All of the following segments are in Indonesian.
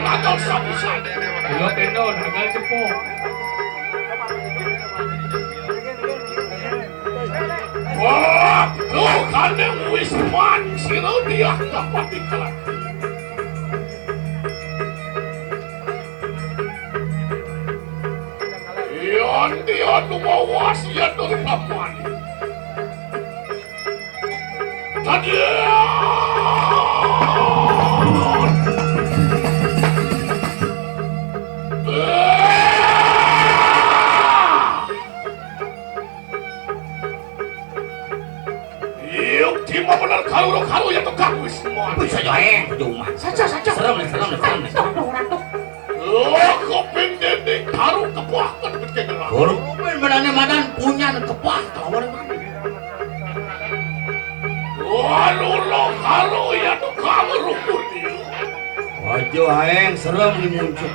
nagal sabusan. Lo peno nagal cepo. Wah, Tuhan yang wisman sila dia dapat dikalah. Dia lumawas ya dari lapan. Tadi. Yuk, timah benar kalau yang tukang wisman. Bisa joe, cuma. Saja. Serem. Kapundut taruh kepuakan berkegerak. Buruk benerane madan punya kepah lawan mana. Kalau ya tukang rumput dia. Wajah aeng serem dimuncul.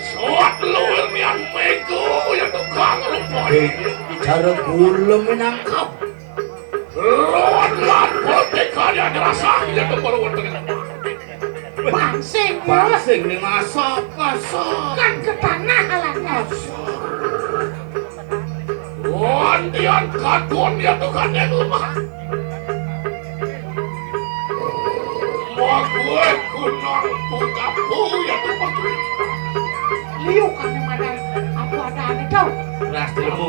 Soat luar yang mego ya tukang rumput. Bicara gula menangkap. Lawan potekannya dirasa ya tukang rumput. Bangsing nih masak. kan ke tanah alatnya. Wandian kadun ya tukang yang lemah. Mau gue kunang pungapu ya tukang. Liu kan yang mana? Aku ada tahu. Beras ilmu.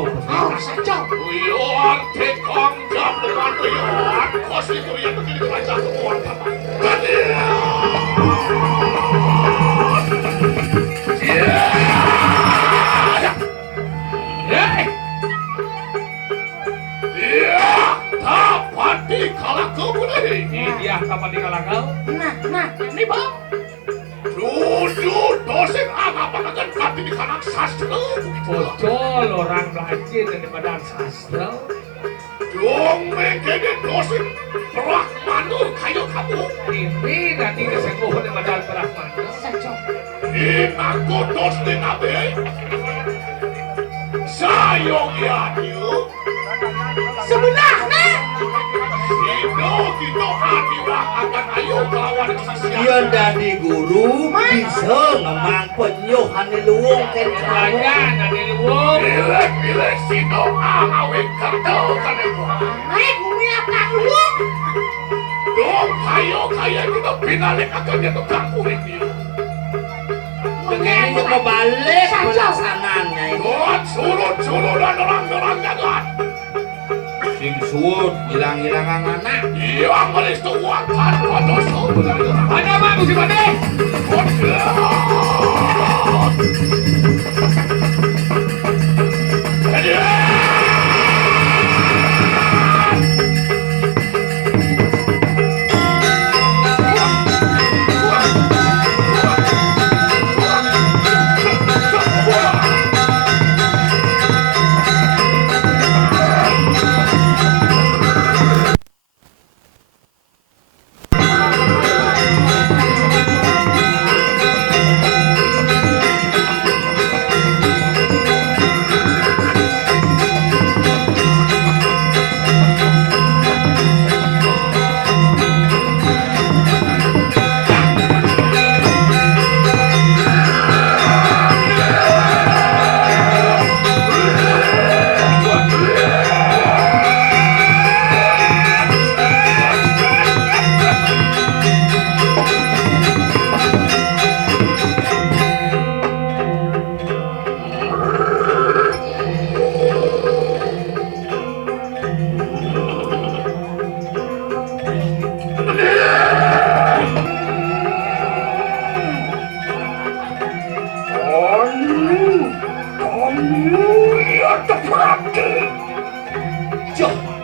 Saja. Uyuan tekong jam dengan uyuan kos itu ya tukang kerajaan semua. Dapat dikalahkan boleh. Dia kapan dikalahkan? Nah, ini bang. Duduk dosen apa-apa kati di kanak sastra. Bocol orang belajar daripada sastra. Dong megede dosen perak manu kayu kamu. Ini nanti kesepuh daripada Brahman. Saja. Inaku dos di nabe. Sayong ya niu. Sebenarnya. Sino kita adiwang akan ayo melawan sisian. Dia dari guru bisa ngemang penyuhan luwung kencang. Dari luwung. Pilih sino awet kerdau kan itu. Naik bumi apa dulu? Dong kayak kita pinalik akan dia tukang kulit dia. Begini kebalik pelaksananya itu. Tuhan surut dan orang jagat. Sing suut hilang-hilang anak. Iya melis tuakan pada surut. Ada apa musim ini?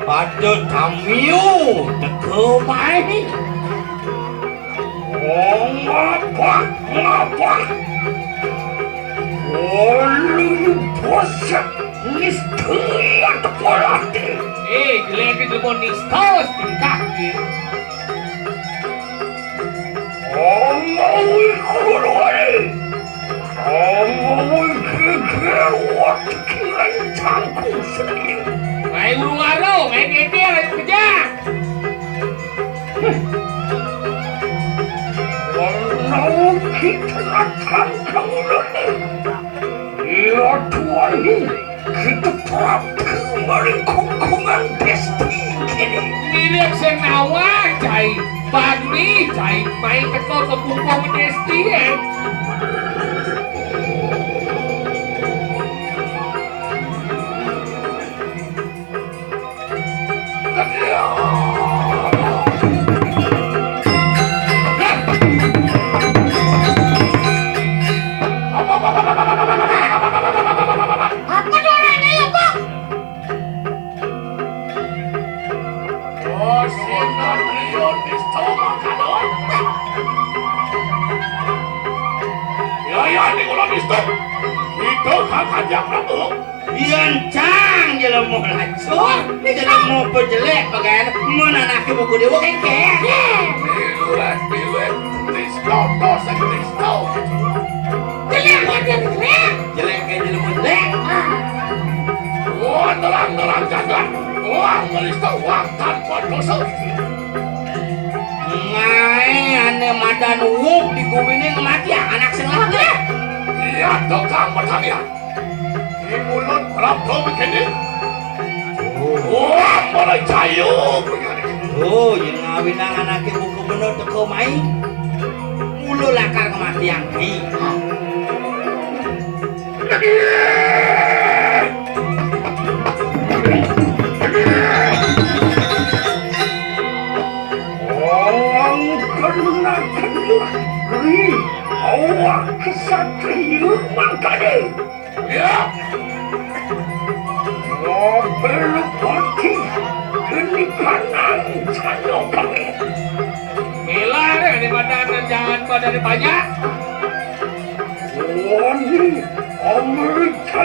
Pada tamiu tekemai. Ngapa? Olih bosak niscaya terpolati. Gelapit lumon ni Stos tingkahnya. Amoy kurwai. Amoy kekewat kilancangku sendiri. Main urung aro, main gede lagi kerja. Warna kita datang ke mulutnya. Ya Tuhan ini, kita prapu merikungkungan pesti kini. Mirip senawa cai, bani cai, main teko kebumpung desti Apa dorangnya ya, Pak? Oh, sinatrio di stomaca, no? Ya, ini kalau di stok. Itu kakak yang rabu. Yancang jelemu lacur, ini jelemu pejelek bagian menanaki buku dewa kengkeh. Bilet, di stok, dosa di stok. Jelek ya dia jelek. Jelek kayak jelemu jelek. Wah, nerang jaga. Wah, ngelistok wang tanpa dosa. Ngai ane madan uuk di kubini ngemati anak sengaja deh. Iya, dokang bertanya. Di mulut berapa begini? Wah, mulai cayu. Oh, yang ngawinang anaknya buku bener teko mai. Mulu lakar kematian nih. Orang kena ri, awak kesatria makanya. Ya. Oh, perlu pati. Ini kanan cano kami. Gila deh di badan jangan pada banyak. Oh, ini Amerika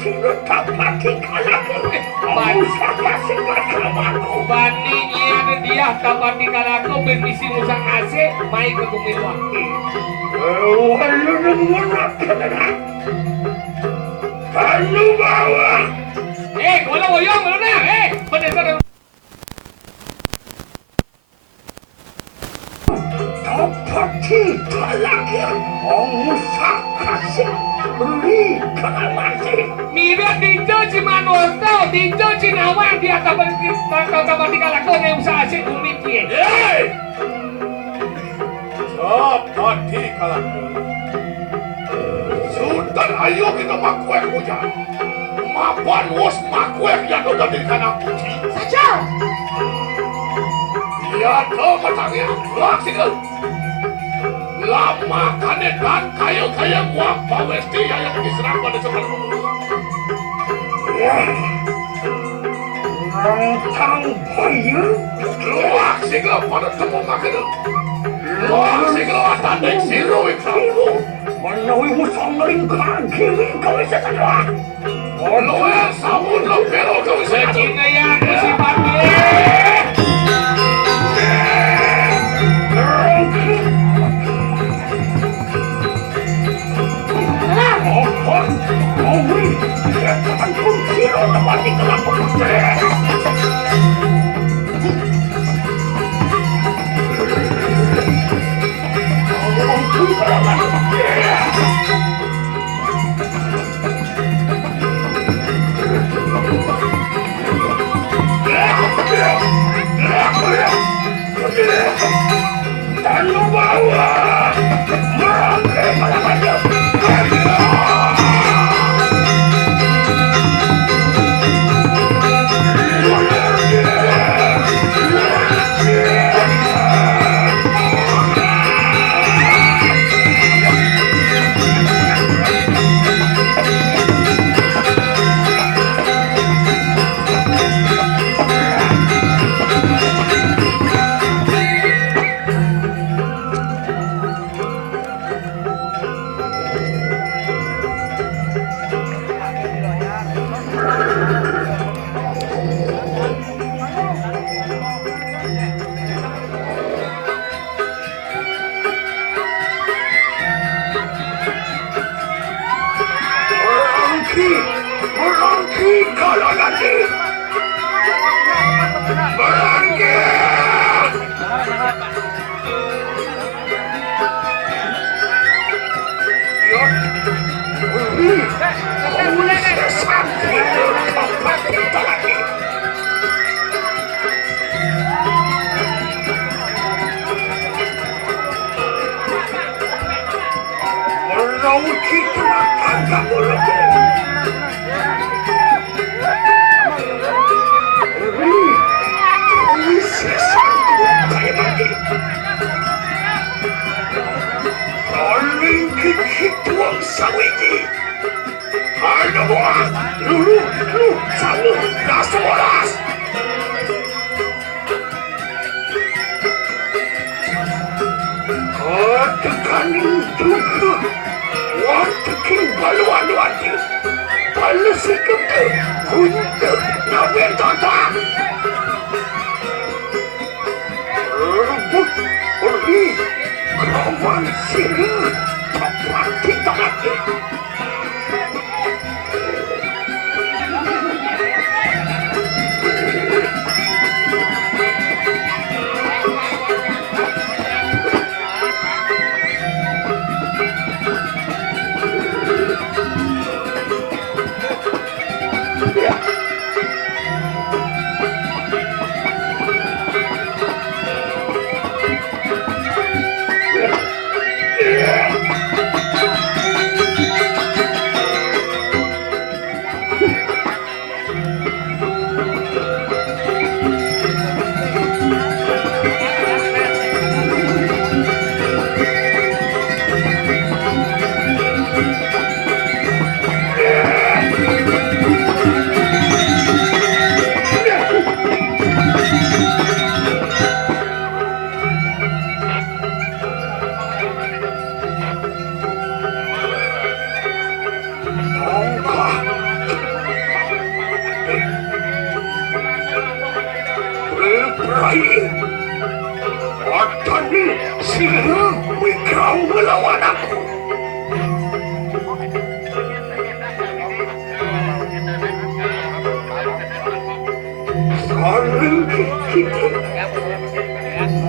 sudah tapati kalahku. Kamu siapa sih berkelamanku? Bani iya dia kapan di kalaku bermisi musang ase main ke kumil waktu. Lalu dengan apa? Kamu bawa. Kalau boyong mana? Pada Tapati kalahku. Kamu sakasi. Beri kalamati. mirip dinjo si Manoto, dinjo si Nawang dia kapan di kalaku yang usaha ase kumil dia. Hei! Tapati kalahku. Sudah ayo kita makuek hujan. Mapan was makuek yang udah di kanan kunci. Saja. Ya tuh matangnya, laksik. Lama kanetan kaya muak pawesti yang diserang pada sekarang. Rantang bayi, laksik pada temu makan. Laksik atandek siru ikramu. Menawi musang melingkar kiri kau bisa saja. Menawi sabun lepero kau bisa. Cina ya si Pati. Tanah bawah, merangkai malamannya. Berangki kalau nanti. Berangki. kamu lagi. Ini sesanku kayak mati. Paling kikituang sawiti. Ada buah, lu, samu, nasi bolas. Tekanin juga, wantakin baluan-luan dia. Balas sikap dia, untuk nabi tata. Rebut, olih, kerawan sini, tepat kita lagi.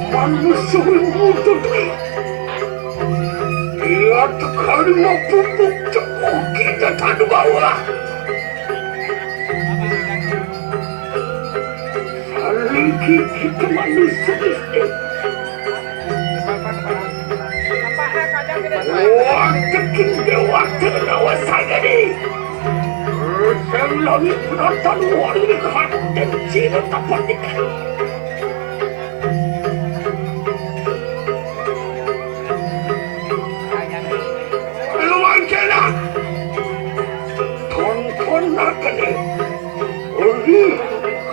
Manusia untuk dia tekali mampu cekuk kita tadu bawah. Saling kita manusia ini. Wah, tekin dewa ternawa saya ni. Selagi penonton wali dan jiwa dapat dikali. Tonton olih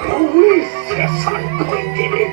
kawi sesan kau ini.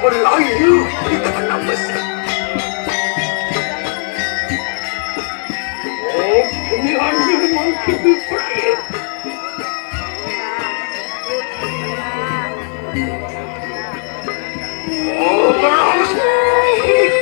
Melayu di tanah Mesir. Oh, ini anda memang hidup baik. Oh, berhasil.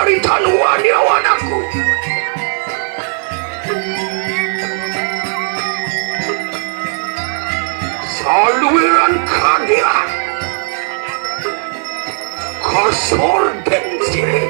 dari tanuan yawan aku. Saluran kadilah kasor bensin.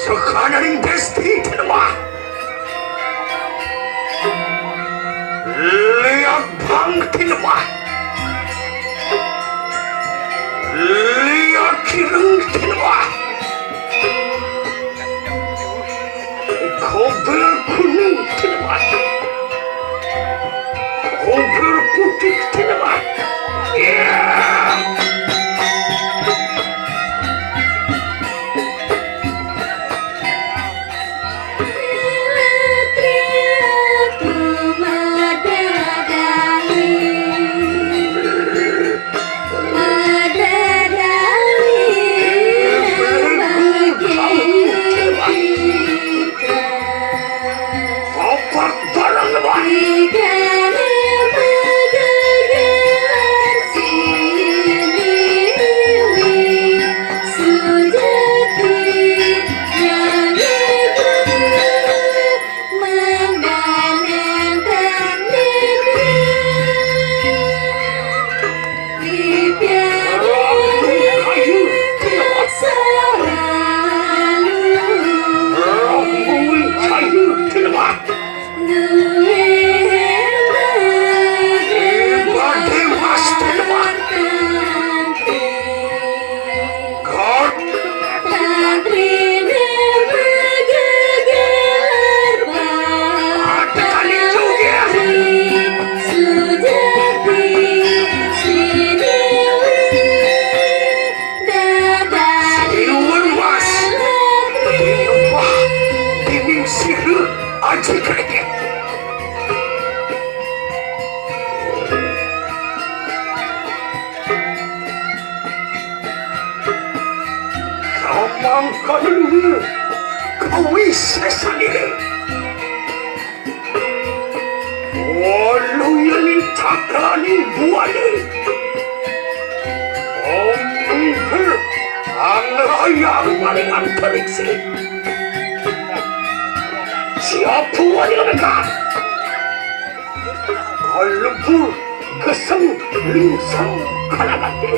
Sekanaring desti tenema lihat bang tenema lihat kireng tenema kobel kuning tenema kobel putih tenema Mangkanu kawi sesandire. Walau yang takrani buane. Mungkin yang paling antariksi. Siapa yang dekat? Kalempur keseng lingsang kalabati.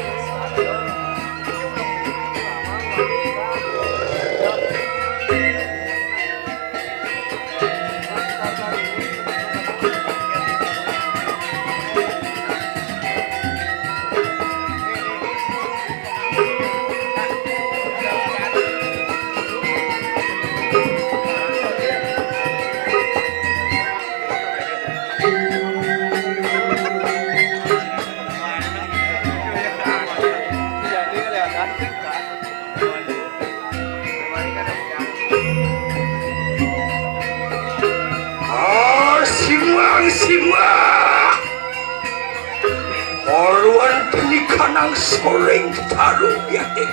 Haruan penikanan soreng taruh biate.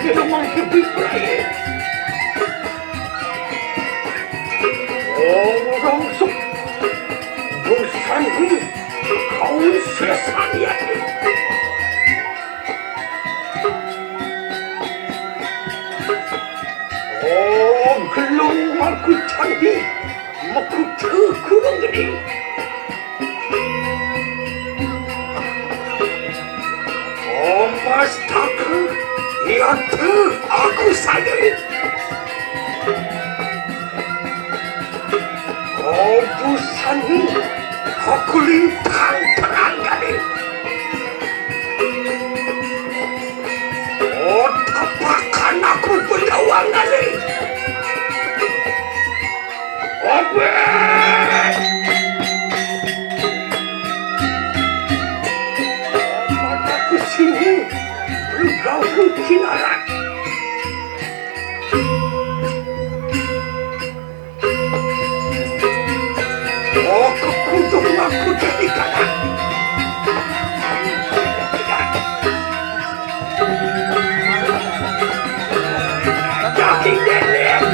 Kita menghibur lagi. Orang sok bosan ini kau sesanya. Gelung aku canggih, maku terkurung gede. Mas takut. Ya tuh, aku sadar. Oh, busan ini, aku lintang teranggali. Oh, tapakan aku berdawangali. Obe! Mataku sini. Kau kinarat. Oh, kekutuk aku jadi kanan. Jadi nenek.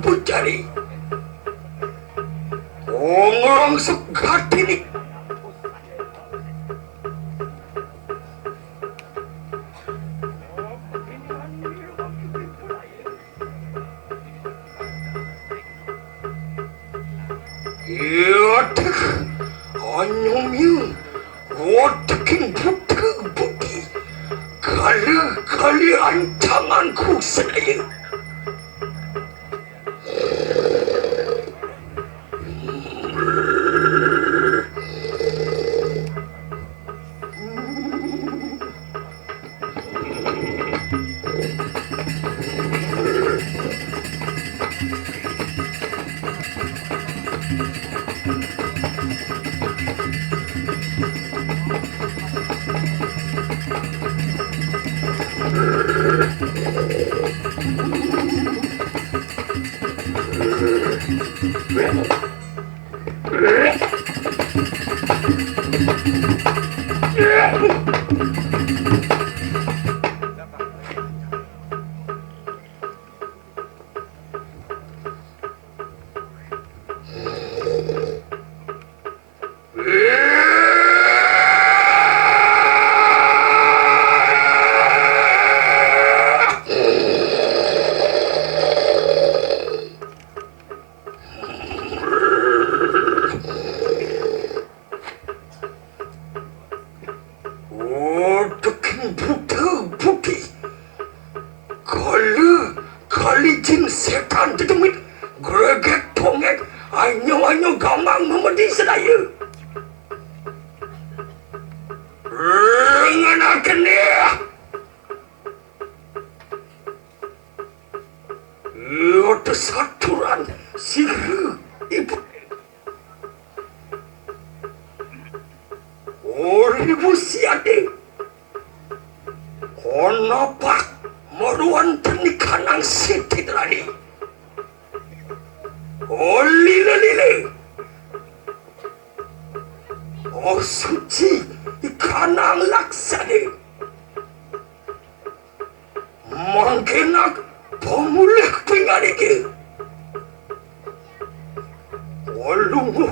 Bujari. Orang segat ini. 야득 안녕히 어떻게 붙어보기 갈리 안탕한 국사나요. setan dedemit greget tongek anyo gamang memedisrayu nganaken dia yote saturan sihu ibu ibu siade Napak maruan pernikahan siti terani lile suci ikanang laksane mangkenak pemulih pingarike lungu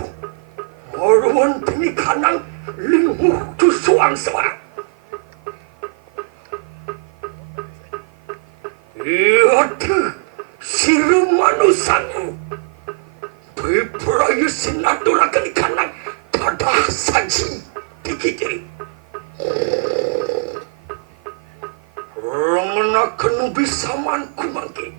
maruan pernikahan lingu tusuang sama Yaitu siru manusanu Peperayu sinaturakan ikanang Tadah saji dikiti Ramenakan bisa manku mangki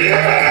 Yeah!